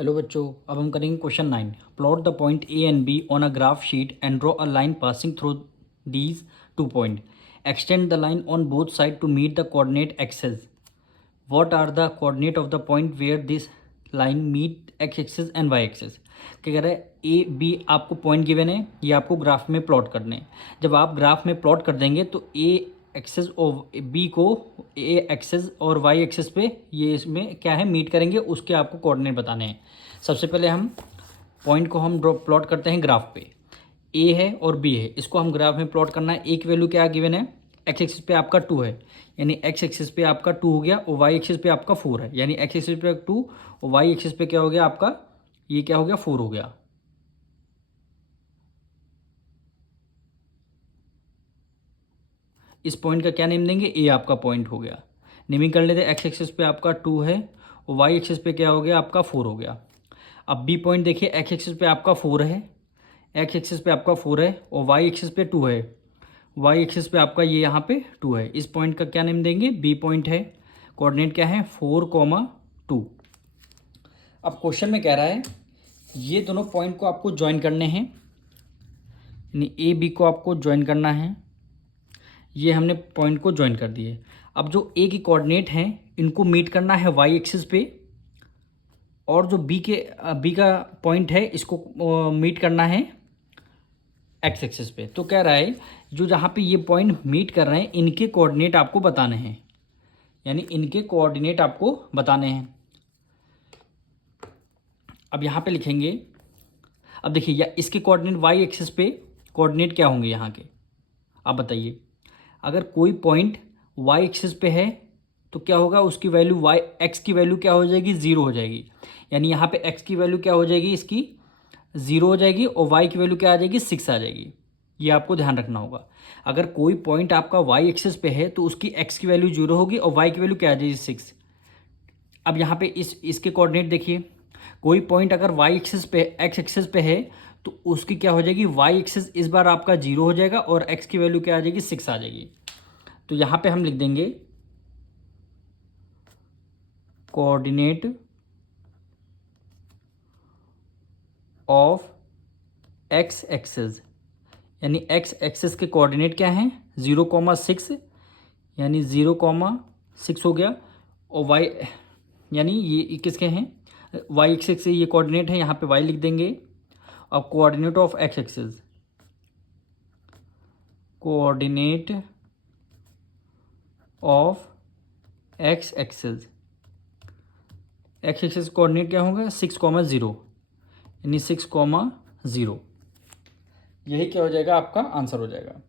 Hello बच्चों, अब हम करेंगे question 9। Plot the point A and B on a graph sheet and draw a line passing through these 2 point. Extend the line on both side to meet the coordinate axes. What are the coordinate of the point where this line meet X axes and Y axes. क्या कह रहा है, A B आपको point given है, ये आपको graph में plot करने हैं। जब आप ग्राफ में प्लॉट कर देंगे तो ए एक्सेस और बी को ए एक्सेस और वाई एक्सेस पे ये इसमें क्या है मीट करेंगे, उसके आपको कोऑर्डिनेट बताने हैं। सबसे पहले हम पॉइंट को हम ड्रॉ प्लॉट करते हैं ग्राफ पे। ए है और बी है, इसको हम ग्राफ में प्लॉट करना है। एक वैल्यू क्या गिवन है, एक्स एक्सिस पे आपका 2 है, यानी एक्स एक्सिस पे आपका 2 हो गया, और वाई एक्सिस पे आपका 4 है, यानी एक्स एक्सिस पे 2 और वाई एक्सिस पे क्या हो गया आपका, ये क्या हो गया 4 हो गया। इस पॉइंट का क्या नेम देंगे, ए आपका पॉइंट हो गया। नेमिंग कर लेते हैं, एक्स एक्सिस पे आपका 2 है और वाई एक्सिस पे क्या हो गया आपका 4 हो गया। अब बी पॉइंट देखिए, एक्स एक्सिस पे आपका 4 है, एक्स एक्सिस पे आपका 4 है और वाई एक्सिस पे 2 है, वाई एक्सिस पे आपका ये यहाँ पे 2 है। इस पॉइंट का क्या नेम देंगे, बी पॉइंट है। कोऑर्डिनेट क्या है 4,2। अब क्वेश्चन में कह रहा है ये दोनों पॉइंट को आपको ज्वाइन करने हैं, यानी ए बी को आपको ज्वाइन करना है। ये हमने पॉइंट को ज्वाइन कर दिए। अब जो ए की कोऑर्डिनेट हैं इनको मीट करना है वाई एक्सिस पे, और जो बी का पॉइंट है इसको मीट करना है एक्स एक्सिस पे। तो कह रहा है जो जहाँ पे ये पॉइंट मीट कर रहे हैं इनके कोऑर्डिनेट आपको बताने हैं, यानी इनके कोऑर्डिनेट आपको बताने हैं। अब यहाँ पे लिखेंगे, अब देखिए या इसके कोऑर्डिनेट वाई एक्सिस पे कोऑर्डिनेट क्या होंगे यहाँ के, आप बताइए। अगर कोई पॉइंट वाई एक्सिस पे है तो क्या होगा, उसकी वैल्यू वाई एक्स की वैल्यू क्या हो जाएगी, 0 हो जाएगी। यानी यहाँ पे एक्स की वैल्यू क्या हो जाएगी, इसकी 0 हो जाएगी, और वाई की वैल्यू क्या आ जाएगी, 6 आ जाएगी। ये आपको ध्यान रखना होगा। अगर कोई पॉइंट आपका वाई एक्सिस पे है तो उसकी एक्स की वैल्यू 0 होगी और वाई की वैल्यू क्या आ जाएगी, 6। अब यहाँ पे इसके कोऑर्डिनेट देखिए, कोई पॉइंट अगर वाई एक्सिस पे एक्स एक्सिस पे है तो उसकी क्या हो जाएगी, वाई एक्सिस इस बार आपका 0 हो जाएगा और एक्स की वैल्यू क्या आ जाएगी, 6 आ जाएगी। तो यहाँ पे हम लिख देंगे कोऑर्डिनेट ऑफ एक्स एक्सिस, यानी एक्स एक्सिस के कोऑर्डिनेट क्या हैं 0,6, यानी 0,6 हो गया। और वाई यानी ये किसके हैं, वाई एक्सिस से ये कोऑर्डिनेट है, यहाँ पे वाई लिख देंगे। अब coordinate of x axis, coordinate of x axis, x axis coordinate क्या होगा 6,0, यानी 6,0। यही क्या हो जाएगा आपका आंसर हो जाएगा।